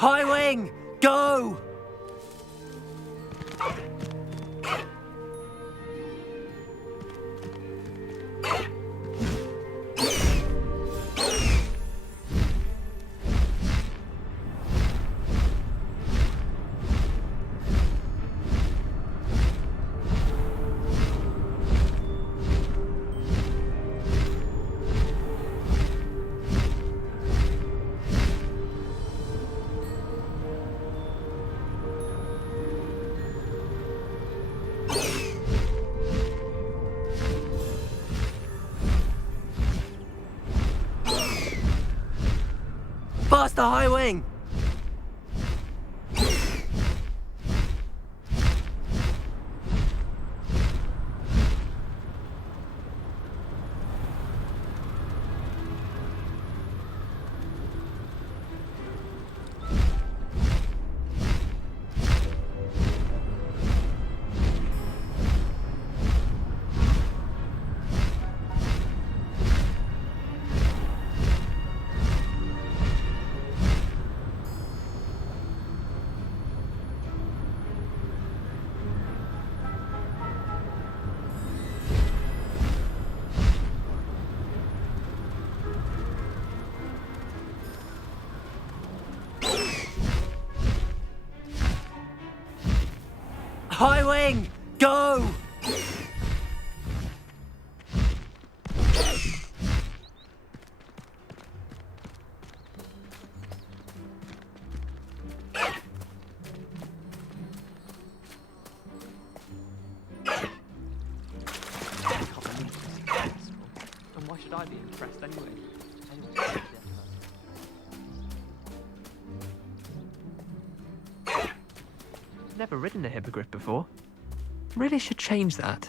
High wing, go! Faster, high wing! High wing, go! And why should I be impressed anyway? Never ridden a hippogriff before. Really should change that.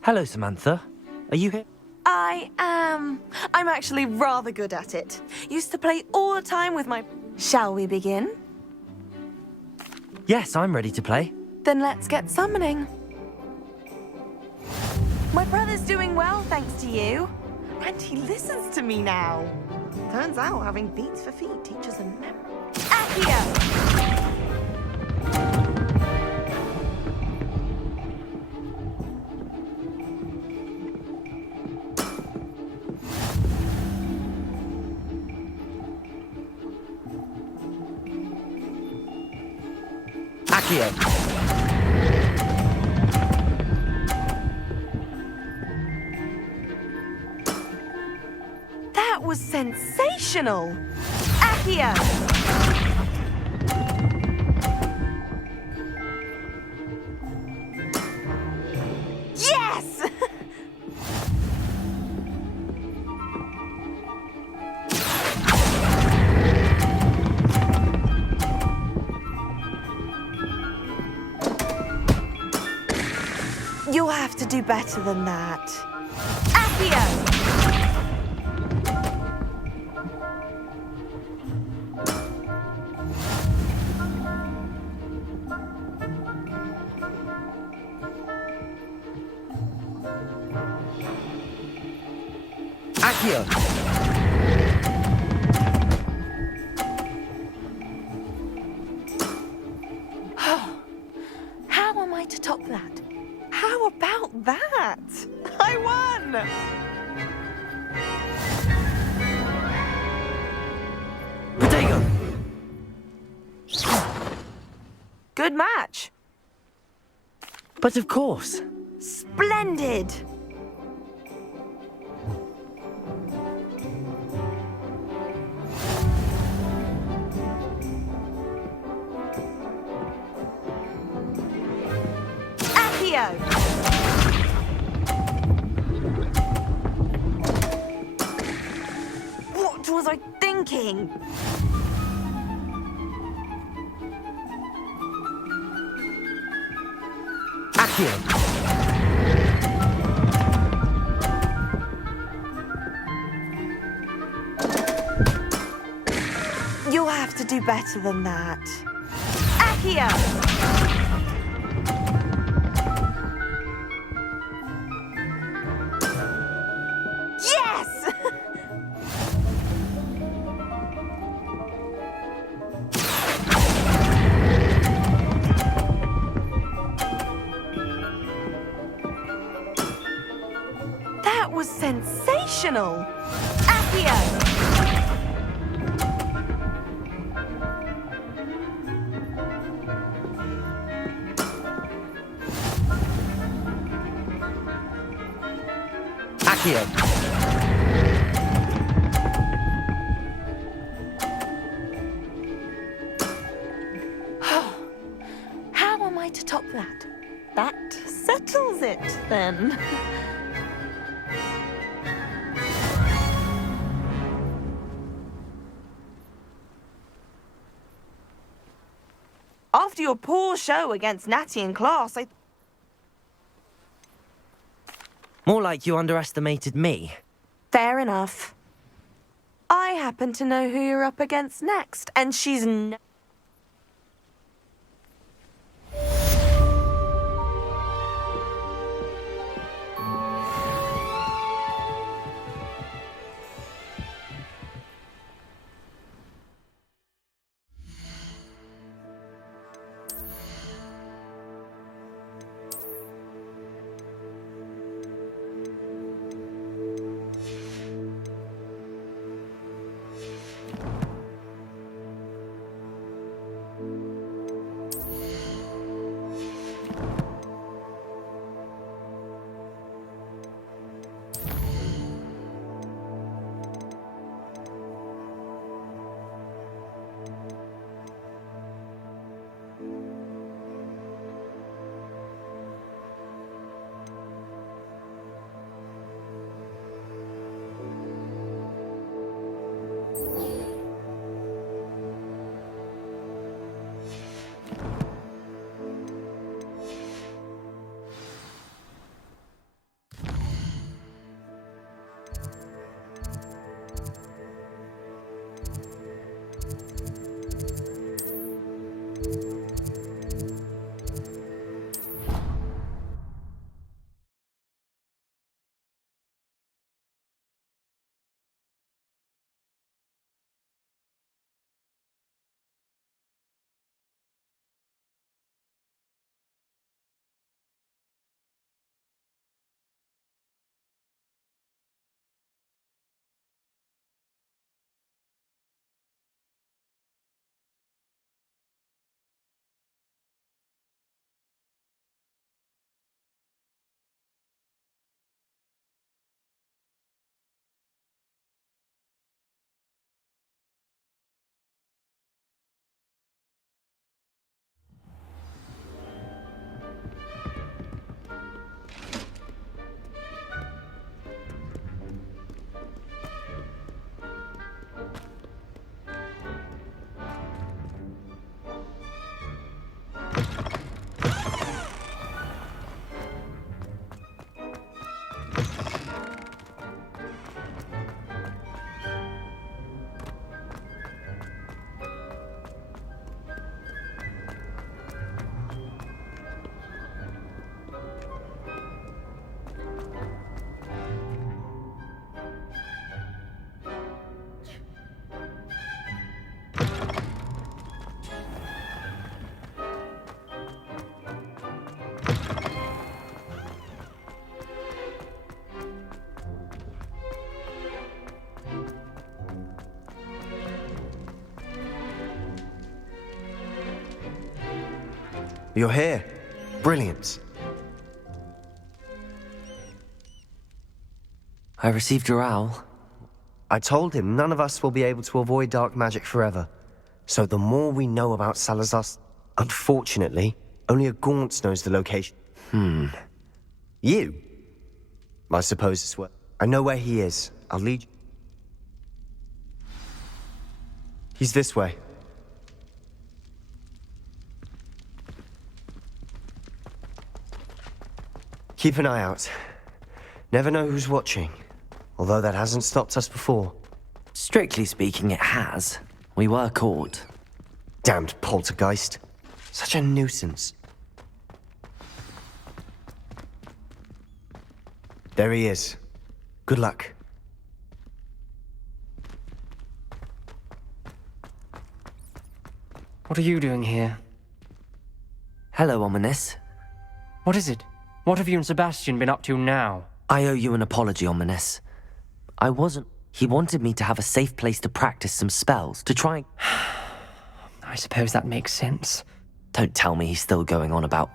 Hello, Samantha. Are you here? I am. I'm actually rather good at it. Used to play all the time with my... Shall we begin? Yes, I'm ready to play. Then let's get summoning. My brother's doing well, thanks to you. And he listens to me now. Turns out having beats for feet teaches him memory. Accio! Accio! That was sensational! Accio! Yes! You'll have to do better than that. Accio! Accio! How am I to top that? How about that? I won! Potato! Good match. But of course. Splendid! Accio! What was I thinking? Accio! You'll have to do better than that. Accio! Yes! That was sensational! Accio! Accio. How am I to top that? That settles it, then. After your poor show against Natty in class, More like you underestimated me. Fair enough. I happen to know who you're up against next, and she's You're here. Brilliant. I received your owl. I told him none of us will be able to avoid dark magic forever. So the more we know about Salazar's... Unfortunately, only a Gaunt knows the location. You? I suppose it's what... I know where he is. I'll lead you. He's this way. Keep an eye out. Never know who's watching. Although that hasn't stopped us before. Strictly speaking, it has. We were caught. Damned poltergeist. Such a nuisance. There he is. Good luck. What are you doing here? Hello, Ominous. What is it? What have you and Sebastian been up to now? I owe you an apology, Ominous. I wasn't... He wanted me to have a safe place to practice some spells, to try... I suppose that makes sense. Don't tell me he's still going on about...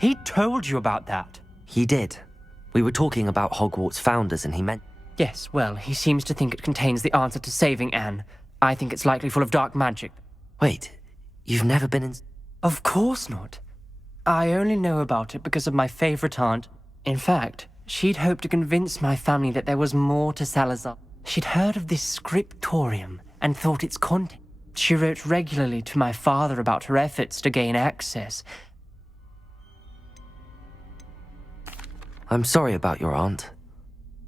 He told you about that. He did. We were talking about Hogwarts founders and he meant... Yes, well, he seems to think it contains the answer to saving Anne. I think it's likely full of dark magic. Wait, you've never been in... Of course not. I only know about it because of my favorite aunt. In fact, she'd hoped to convince my family that there was more to Salazar. She'd heard of this scriptorium and thought its content. She wrote regularly to my father about her efforts to gain access. I'm sorry about your aunt.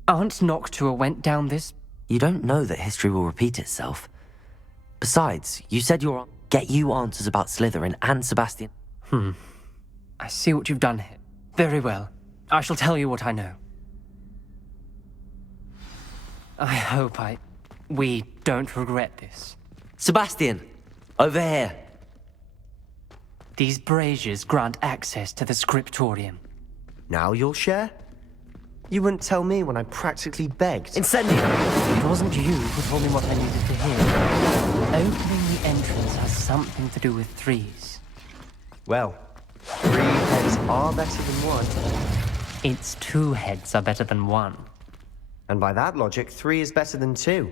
Aunt Noctua went down this... You don't know that history will repeat itself. Besides, you said your aunt get you answers about Slytherin and Sebastian. I see what you've done here. Very well. I shall tell you what I know. I hope we don't regret this. Sebastian! Over here! These braziers grant access to the scriptorium. Now you'll share? You wouldn't tell me when I practically begged. Incendio! It wasn't you who told me what I needed to hear. Opening the entrance has something to do with threes. Well, 3 heads are better than 1. Its 2 heads are better than 1. And by that logic, 3 is better than 2.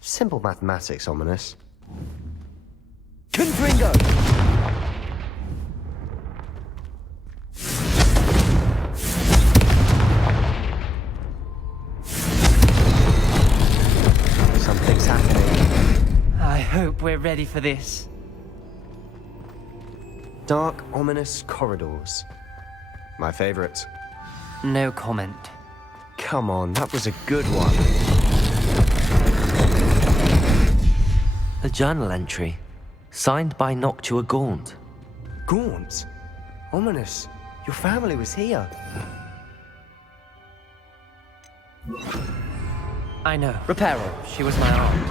Simple mathematics, Ominous. Confringo! Something's happening. I hope we're ready for this. Dark, ominous corridors. My favorite. No comment. Come on, that was a good one. A journal entry. Signed by Noctua Gaunt. Gaunt? Ominous, your family was here. I know. Reparo. She was my aunt.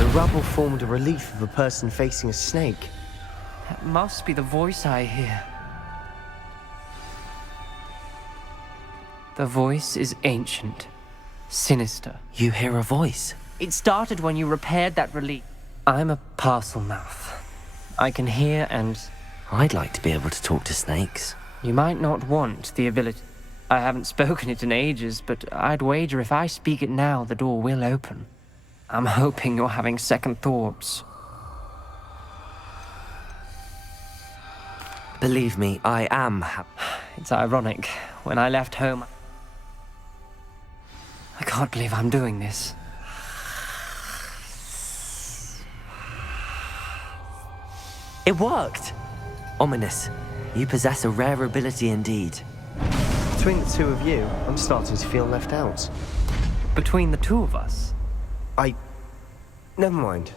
The rubble formed a relief of a person facing a snake. That must be the voice I hear. The voice is ancient, sinister. You hear a voice. It started when you repaired that relief. I'm a parcel mouth. I can hear and... I'd like to be able to talk to snakes. You might not want the ability. I haven't spoken it in ages, but I'd wager if I speak it now, the door will open. I'm hoping you're having second thoughts. Believe me, I am It's ironic. When I left home... I can't believe I'm doing this. It worked! Ominous, you possess a rare ability indeed. Between the 2 of you, I'm starting to feel left out. Between the 2 of us... Never mind.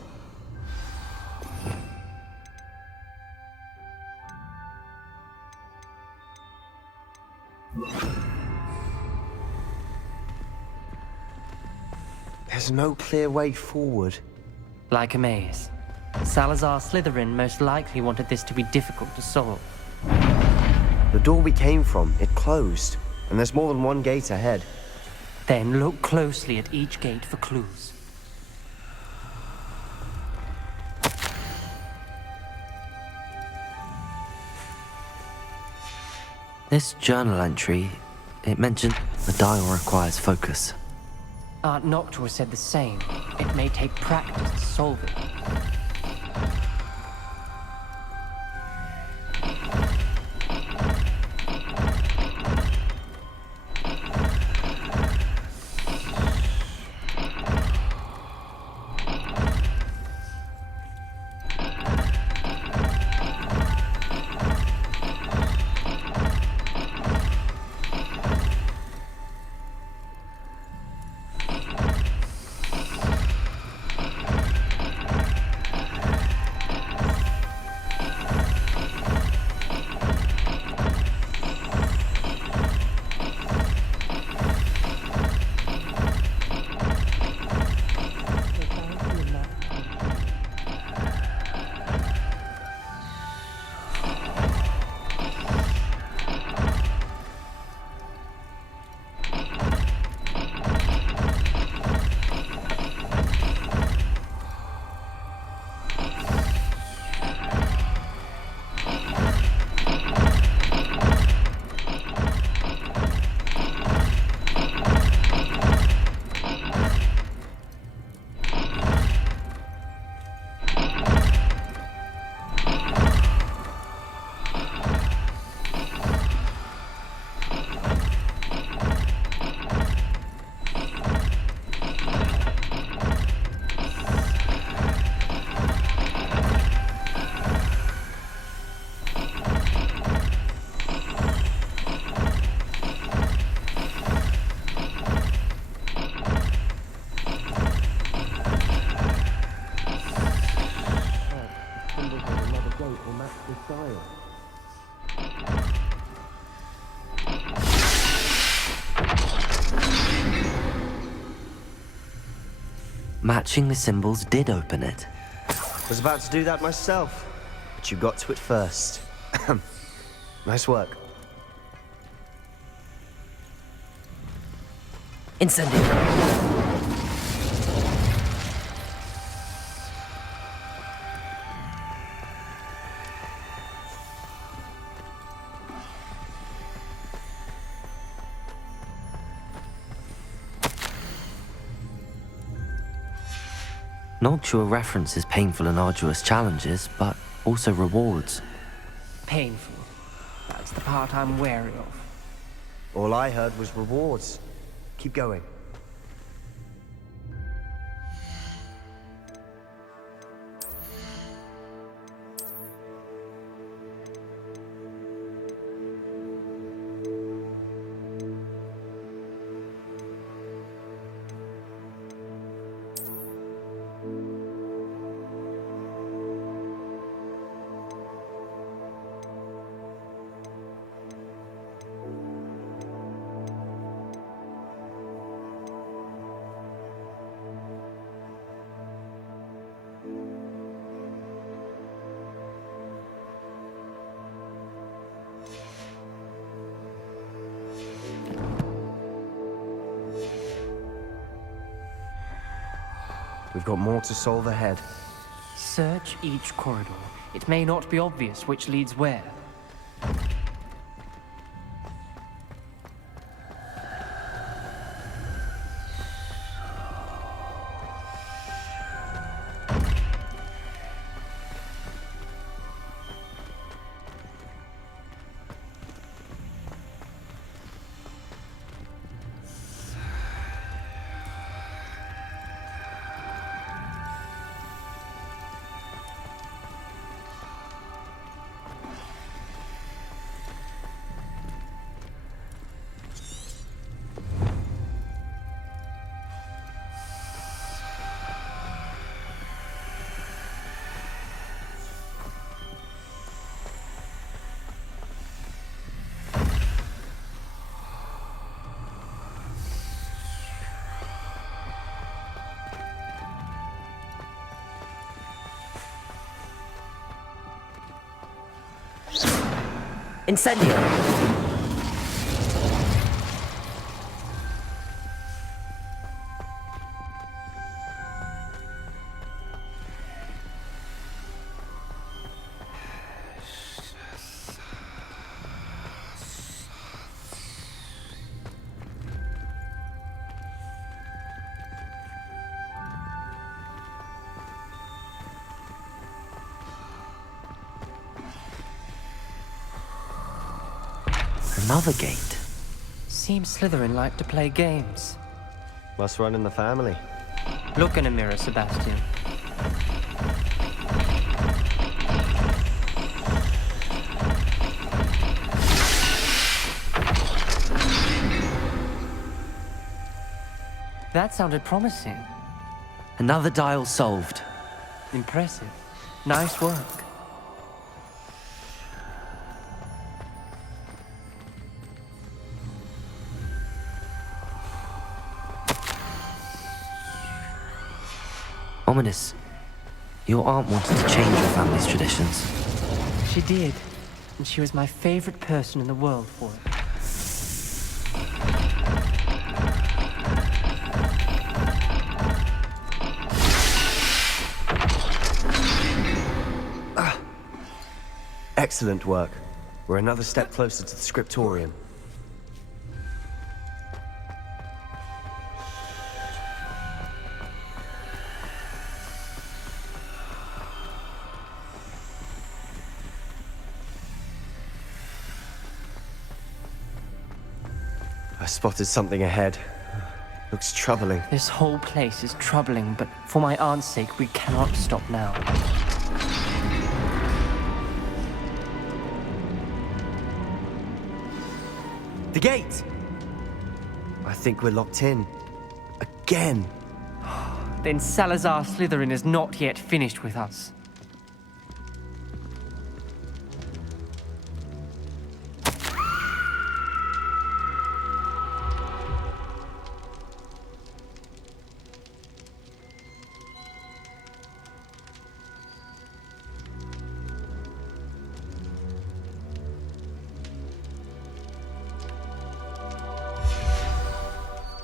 There's no clear way forward. Like a maze. Salazar Slytherin most likely wanted this to be difficult to solve. The door we came from, it closed. And there's more than 1 gate ahead. Then look closely at each gate for clues. This journal entry, it mentioned the dial requires focus. Aunt Noctua said the same. It may take practice to solve it. gate will match the style. Matching the symbols did open it. Was about to do that myself, but you got to it first. Nice work. Incendio! Noctua references painful and arduous challenges, but also rewards. Painful. That's the part I'm wary of. All I heard was rewards. Keep going. We've got more to solve ahead. Search each corridor. It may not be obvious which leads where. Incendio! Another gate. Seems Slytherin like to play games. Must run in the family. Look in a mirror, Sebastian. That sounded promising. Another dial solved. Impressive. Nice work. Ominous. Your aunt wanted to change your family's traditions. She did. And she was my favorite person in the world for it. Excellent work. We're another step closer to the scriptorium. I spotted something ahead. Looks troubling. This whole place is troubling, but for my aunt's sake, we cannot stop now. The gate! I think we're locked in. Again. Then Salazar Slytherin is not yet finished with us.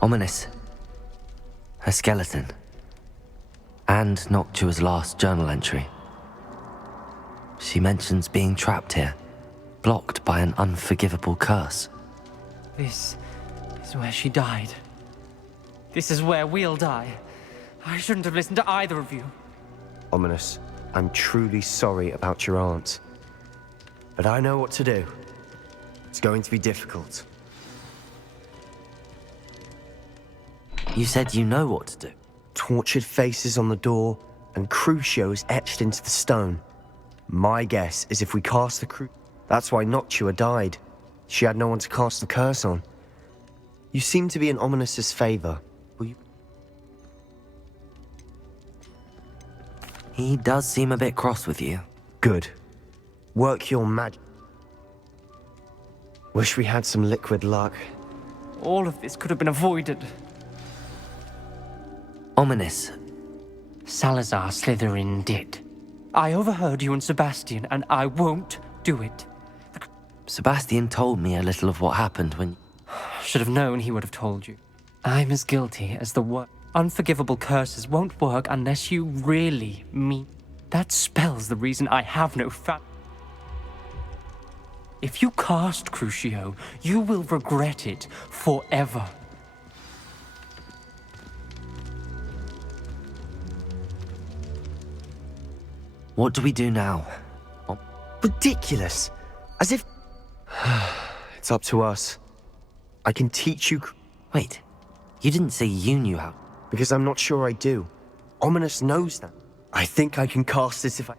Ominous. Her skeleton. And Noctua's last journal entry. She mentions being trapped here, blocked by an unforgivable curse. This is where she died. This is where we'll die. I shouldn't have listened to either of you. Ominous, I'm truly sorry about your aunt. But I know what to do. It's going to be difficult. You said you know what to do. Tortured faces on the door and crucios etched into the stone. My guess is if we cast the that's why Noctua died. She had no one to cast the curse on. You seem to be in Ominous's favor. Will you? He does seem a bit cross with you. Good. Work your magic. Wish we had some liquid luck. All of this could have been avoided. Ominous. Salazar Slytherin did. I overheard you and Sebastian, and I won't do it. Sebastian told me a little of what happened when... Should have known he would have told you. I'm as guilty as the work. Unforgivable curses won't work unless you really mean. That spells the reason I have no If you cast Crucio, you will regret it forever. What do we do now? Ridiculous. As if... It's up to us. I can teach you... Wait, you didn't say you knew how. Because I'm not sure I do. Ominous knows that. I think I can cast this if I...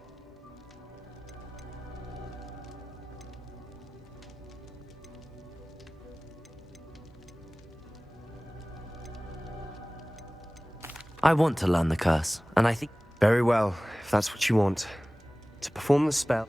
I want to learn the curse, and I think... Very well, if that's what you want. To perform the spell...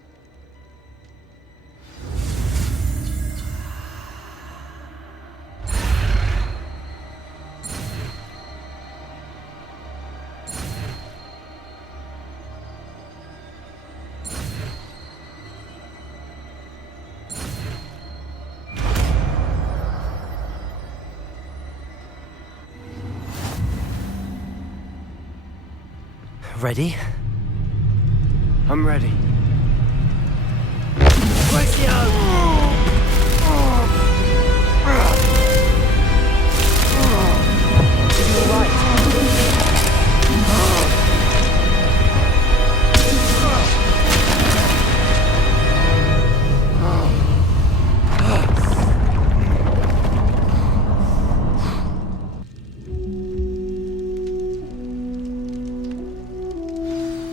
Ready? I'm ready.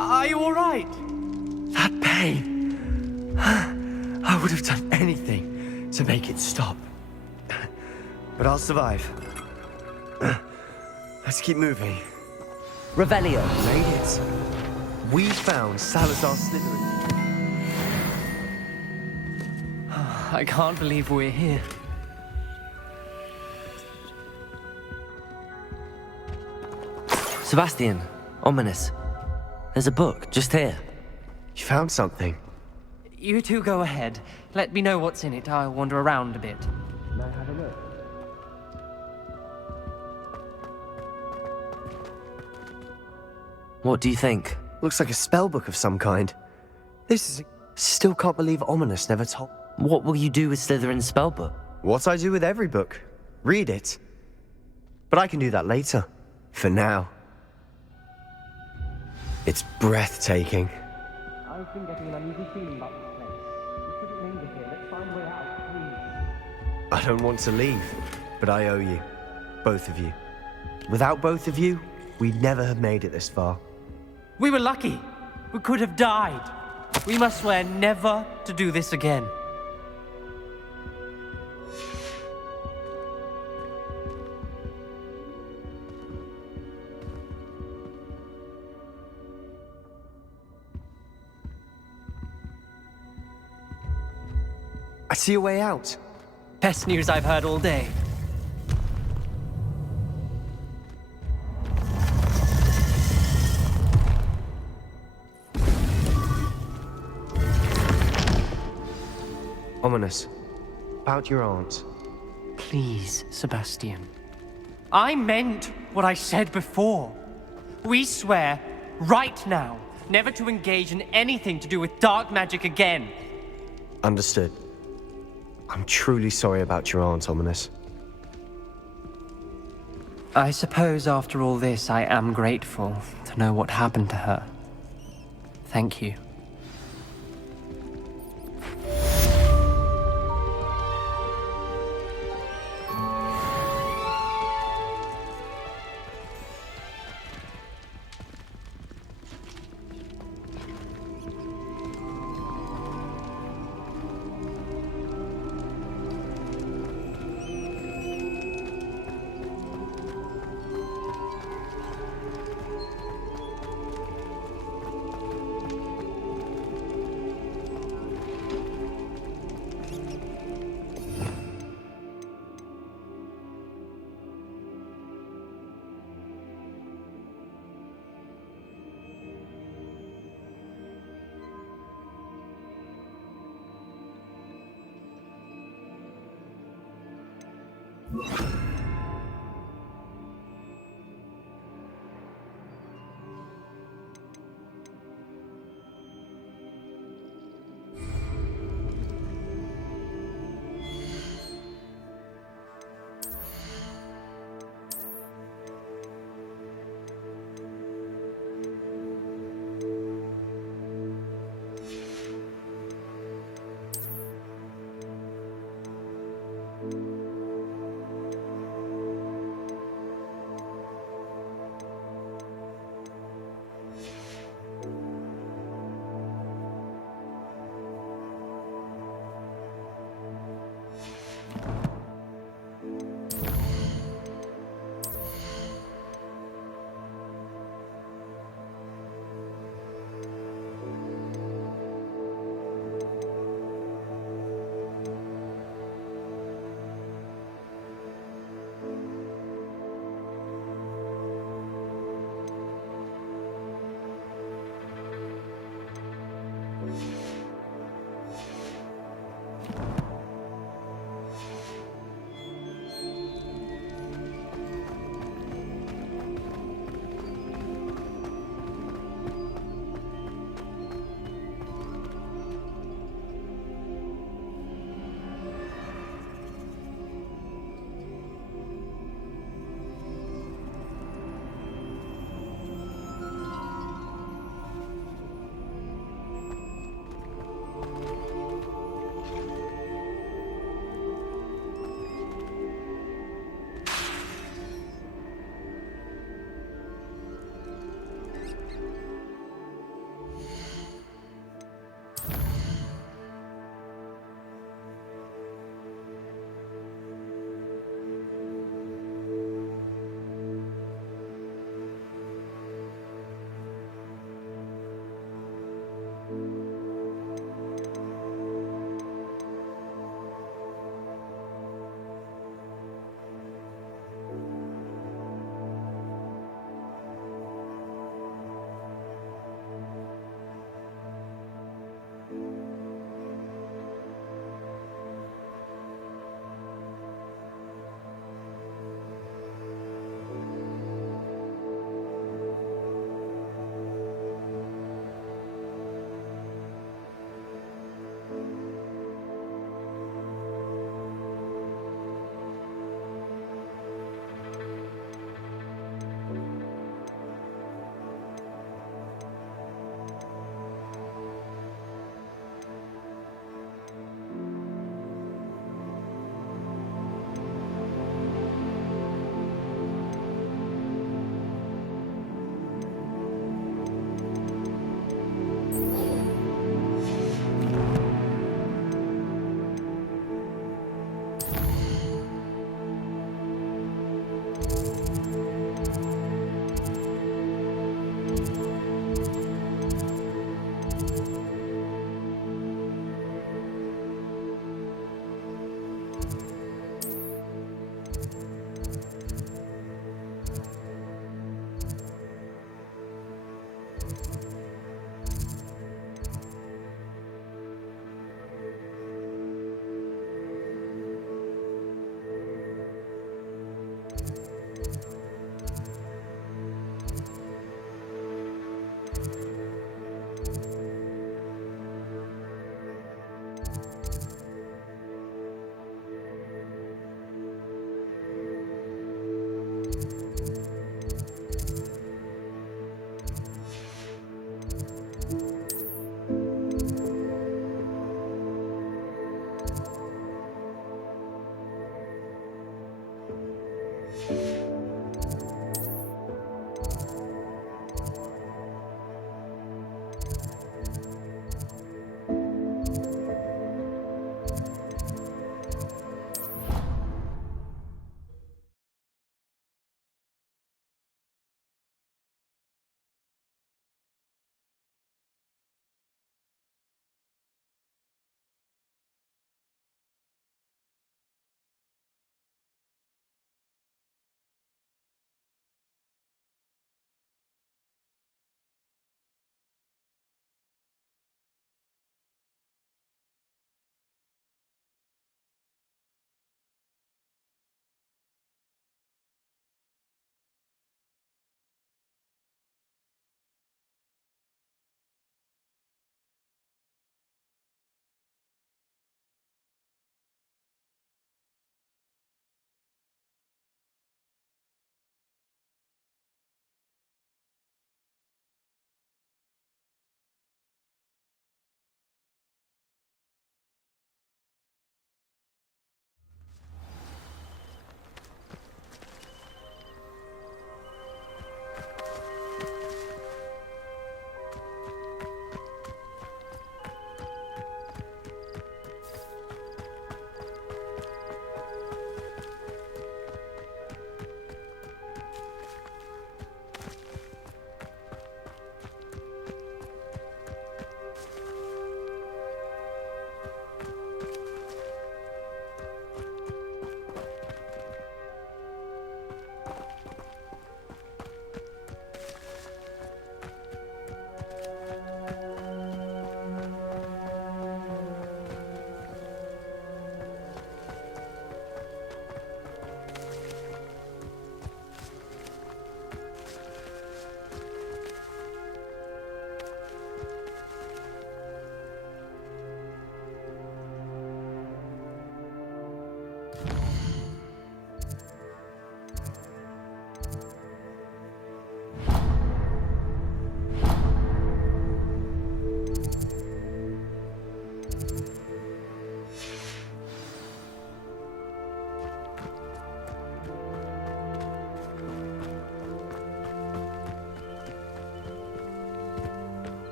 Are you all right? That pain. I would have done anything to make it stop. But I'll survive. Let's keep moving. Revelio. Made it. We found Salazar Slytherin. I can't believe we're here. Sebastian, Ominous. There's a book just here. You found something. You two go ahead. Let me know what's in it. I'll wander around a bit. May I have a look? What do you think? Looks like a spell book of some kind. This is... Still can't believe Ominous never told... What will you do with Slytherin's spellbook? What I do with every book. Read it. But I can do that later. For now. It's breathtaking. I've been getting an uneasy feeling about this place. We shouldn't linger here. Let's find a way out, please. I don't want to leave, but I owe you. Both of you. Without both of you, we'd never have made it this far. We were lucky. We could have died. We must swear never to do this again. I see a way out. Best news I've heard all day. Ominous. About your aunt. Please, Sebastian. I meant what I said before. We swear, right now, never to engage in anything to do with dark magic again. Understood. I'm truly sorry about your aunt, Ominous. I suppose after all this, I am grateful to know what happened to her. Thank you.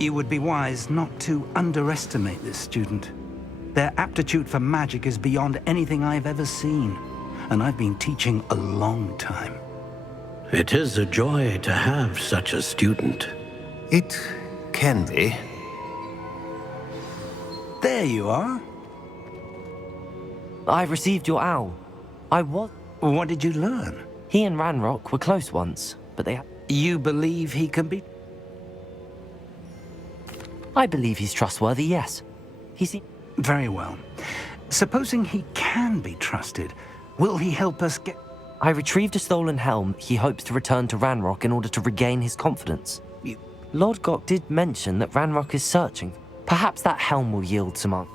You would be wise not to underestimate this student. Their aptitude for magic is beyond anything I've ever seen, and I've been teaching a long time. It is a joy to have such a student. It can be. There you are. I received your owl. What did you learn? He and Ranrock were close once, but You believe he can be... I believe he's trustworthy, yes. Very well. Supposing he can be trusted, will he help us get... I retrieved a stolen helm he hopes to return to Ranrock in order to regain his confidence. Lord Gok did mention that Ranrock is searching. Perhaps that helm will yield some answers.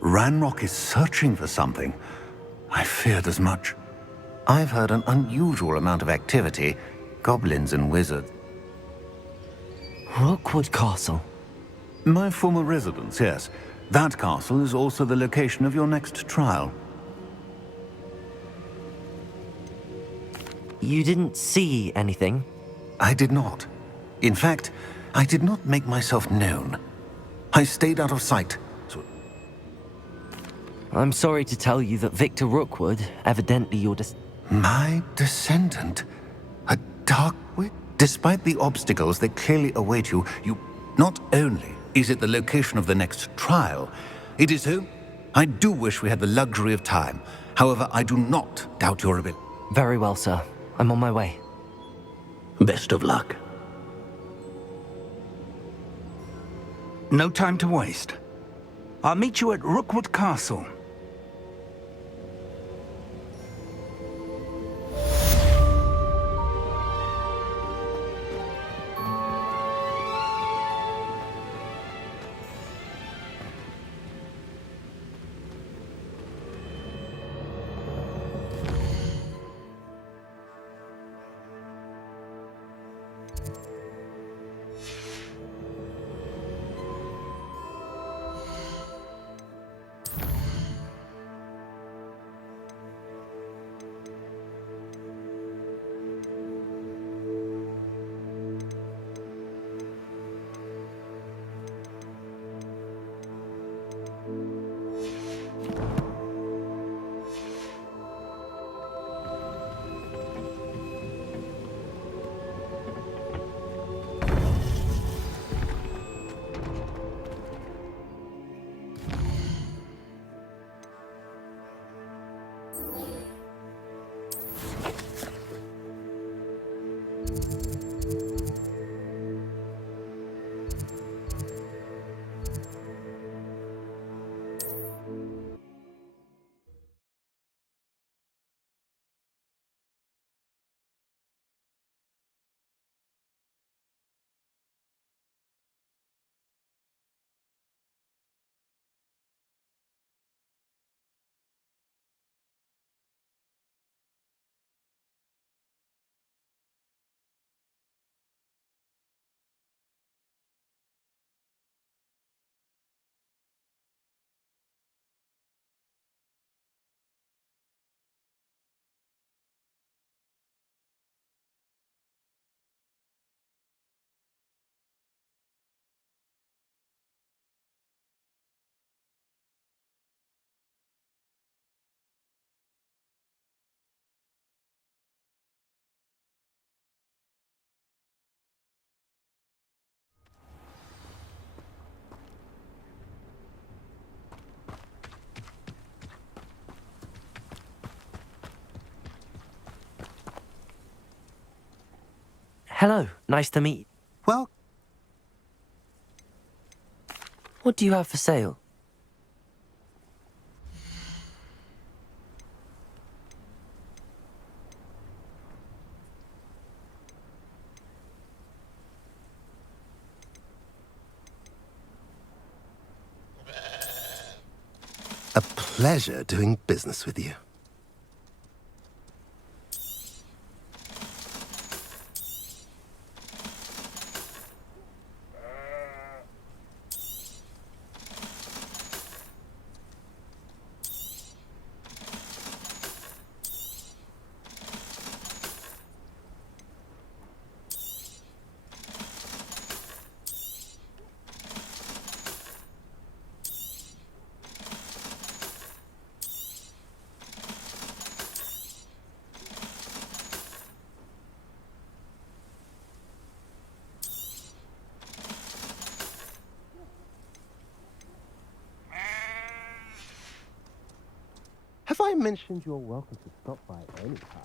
Ranrock is searching for something. I feared as much. I've heard an unusual amount of activity. Goblins and wizards. Rookwood Castle. My former residence, yes. That castle is also the location of your next trial. You didn't see anything? I did not. In fact, I did not make myself known. I stayed out of sight. I'm sorry to tell you that Victor Rookwood, evidently your My descendant? A dark witch? Despite the obstacles that clearly await you, not only is it the location of the next trial, it is home. I do wish we had the luxury of time. However, I do not doubt your ability. Very well, sir. I'm on my way. Best of luck. No time to waste. I'll meet you at Rookwood Castle. Hello, nice to meet you. Well, What do you have for sale? A pleasure doing business with you. Have I mentioned you're welcome to stop by any time?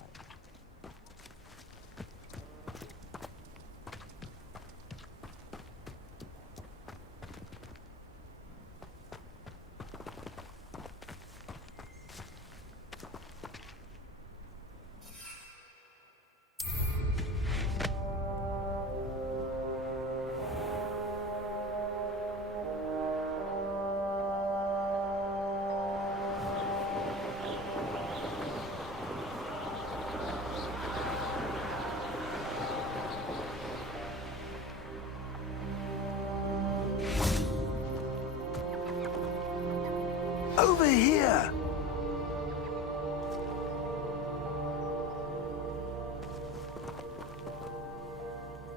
Over here!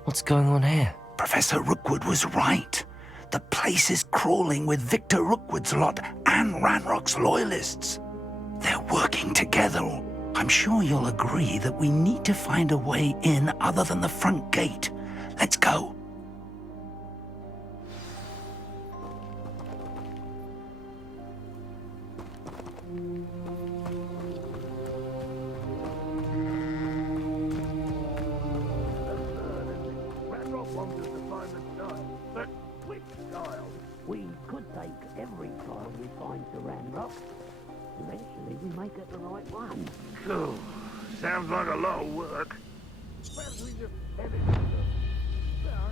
What's going on here? Professor Rookwood was right. The place is crawling with Victor Rookwood's lot and Ranrock's loyalists. They're working together. I'm sure you'll agree that we need to find a way in other than the front gate. Let's go. We could take every child we find to Ranrock. Eventually we make it the right one. Oh, sounds like a lot of work. Perhaps we just head it.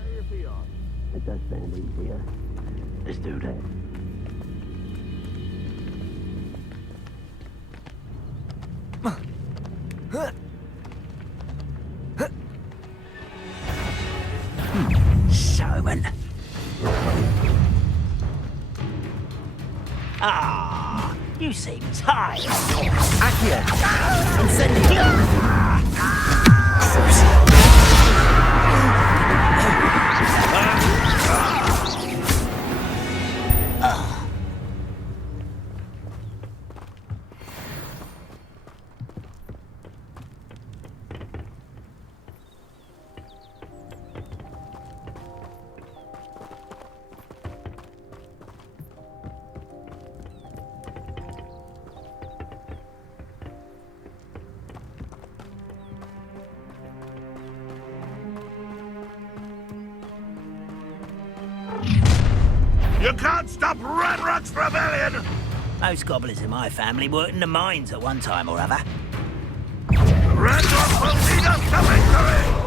Here we are. It does sound easier. Let's do that. Showman. Ah, you seem tired. Accio! You can't stop Ranrock's rebellion! Most goblins in my family worked in the mines at one time or other. Ranrock will lead us to victory!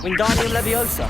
Wingardium Leviosa.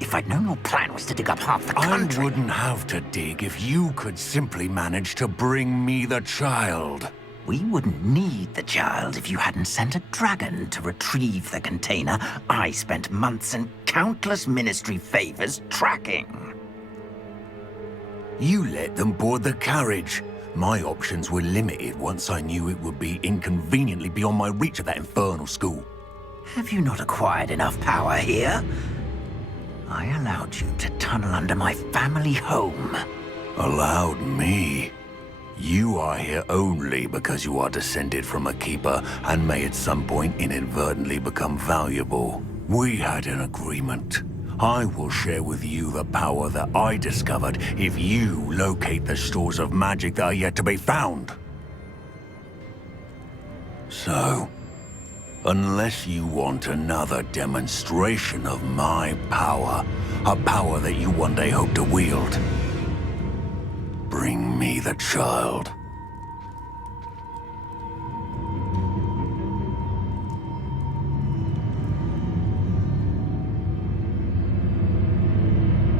If I'd known your plan was to dig up half the country... I wouldn't have to dig if you could simply manage to bring me the child. We wouldn't need the child if you hadn't sent a dragon to retrieve the container I spent months and countless ministry favors tracking. You let them board the carriage. My options were limited once I knew it would be inconveniently beyond my reach at that infernal school. Have you not acquired enough power here? I allowed you to tunnel under my family home. Allowed me? You are here only because you are descended from a keeper and may at some point inadvertently become valuable. We had an agreement. I will share with you the power that I discovered if you locate the stores of magic that are yet to be found. So, Unless you want another demonstration of my power, a power that you one day hope to wield. Bring me the child.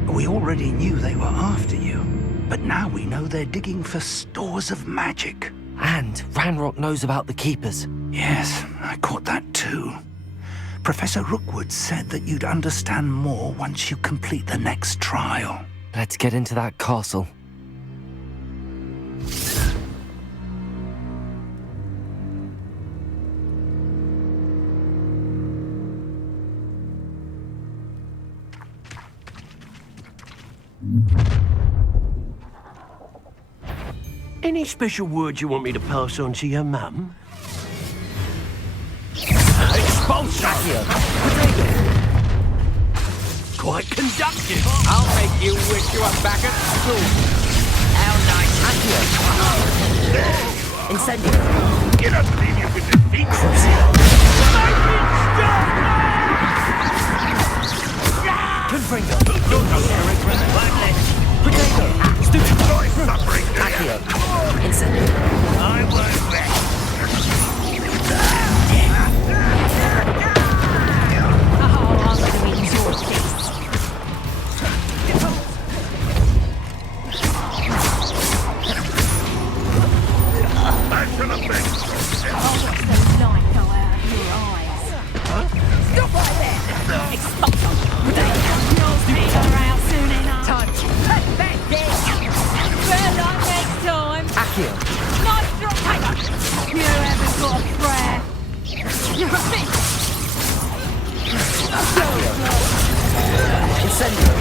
We already knew they were after you, but now we know they're digging for stores of magic. And Ranrock knows about the Keepers. Yes, I caught that too. Professor Rookwood said that you'd understand more once you complete the next trial. Let's get into that castle. Any special words you want me to pass on to your mum? Expulsion! Quite conductive. I'll make you wish you were back at school. How nice. Incendio. You don't believe you can defeat Confringo. Potato! Stupid boy suffering! Accio. Incendio. I was back. I should have been. I'll watch the light go out of your eyes. Stop right there! Expulso! You'll figure out soon enough. Touch! Back there! Better luck next time! Accio. Nice drop paper! You haven't got a prayer! You're a bitch! Incendio.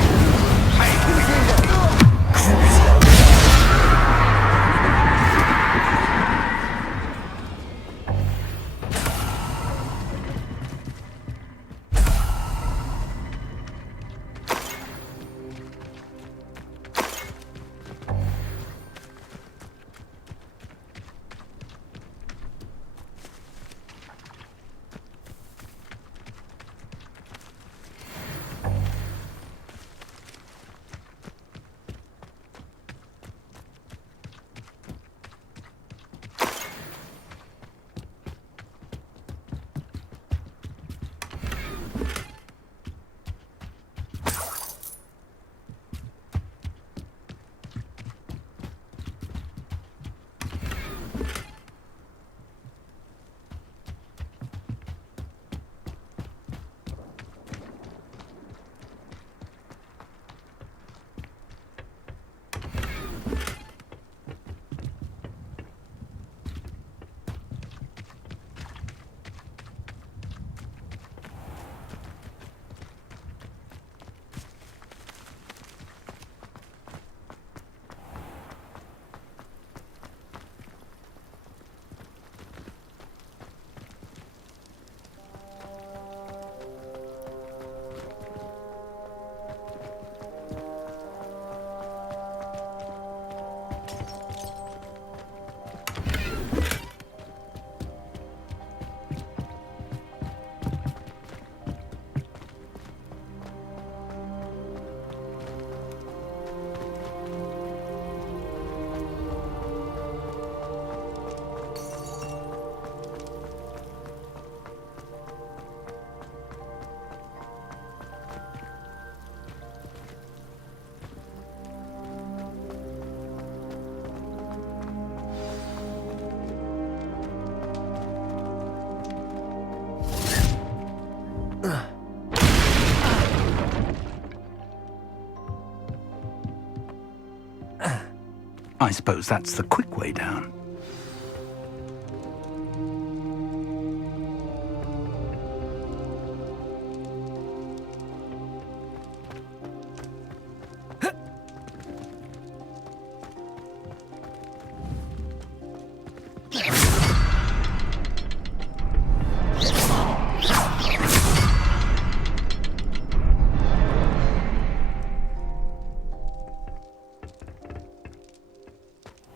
I suppose that's the quick way down.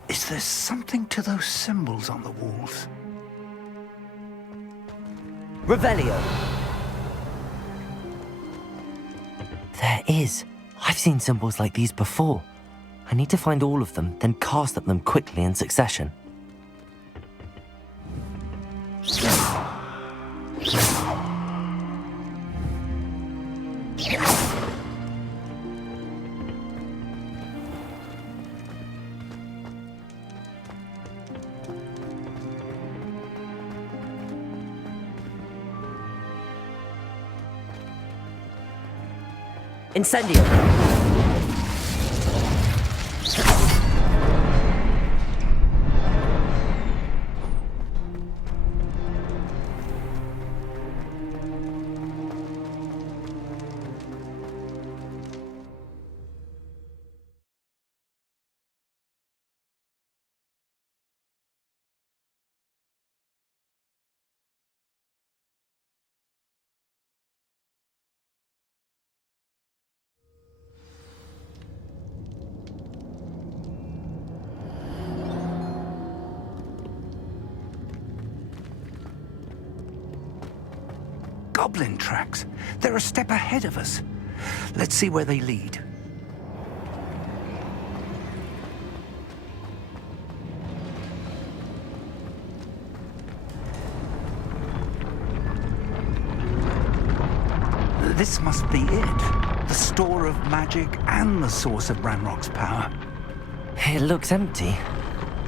Is there something to those symbols on the walls? Revelio! There is. I've seen symbols like these before. I need to find all of them, then cast at them quickly in succession. Incendio! Goblin tracks. They're a step ahead of us. Let's see where they lead. This must be it. The store of magic and the source of Ranrock's power. It looks empty.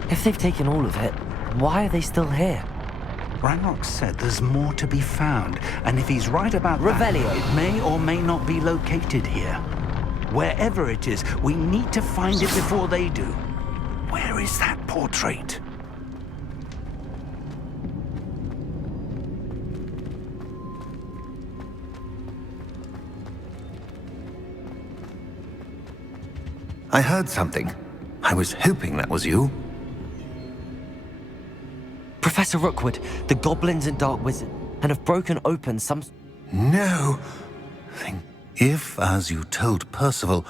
If they've taken all of it, why are they still here? Ranrock said there's more to be found, and if he's right about Revelio. that, it may or may not be located here. Wherever it is, we need to find it before they do. Where is that portrait? I heard something. I was hoping that was you. Professor Rookwood, the goblins and dark wizard, and have broken open some... No. If, as you told Percival,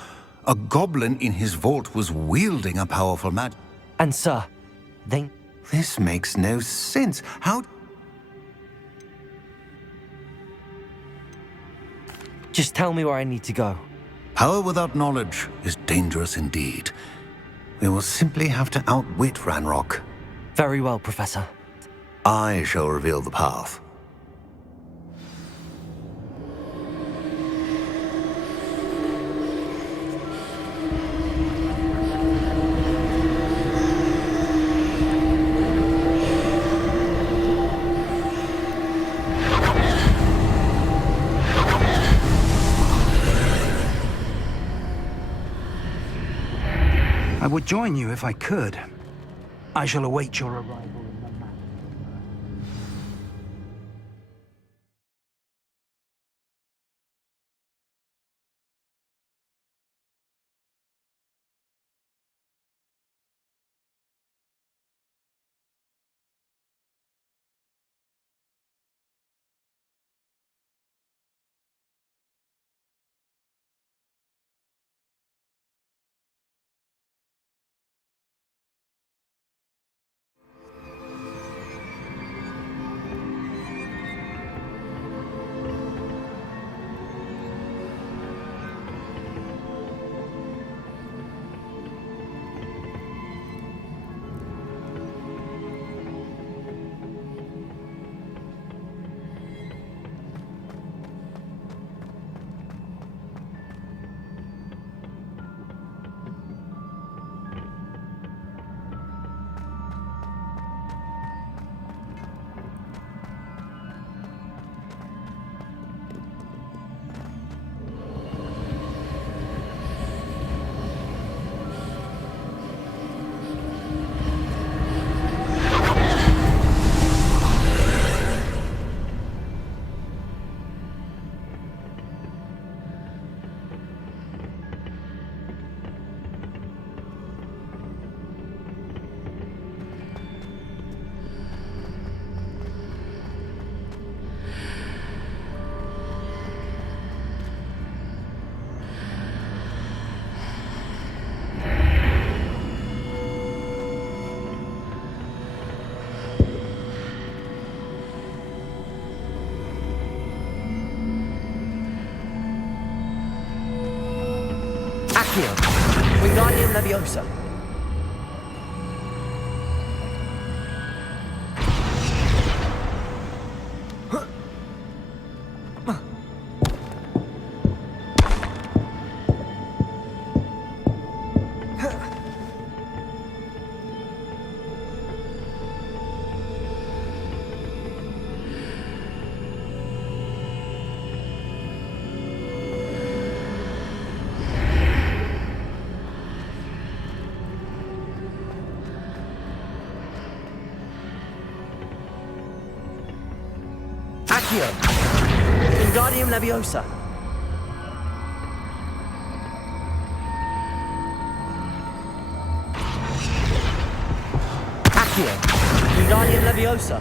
a goblin in his vault was wielding a powerful magic... And sir, they... This makes no sense. How... Just tell me where I need to go. Power without knowledge is dangerous indeed. We will simply have to outwit Ranrock. Very well, Professor. I shall reveal the path. I would join you if I could. I shall await your arrival in the map. Wingardium Leviosa. Accio. Wingardium Leviosa. Accio. Wingardium Leviosa.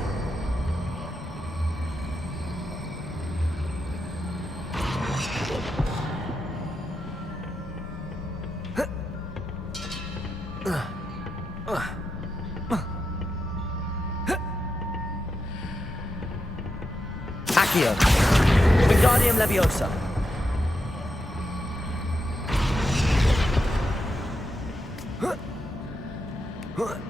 Accio. Wingardium Leviosa. Huh.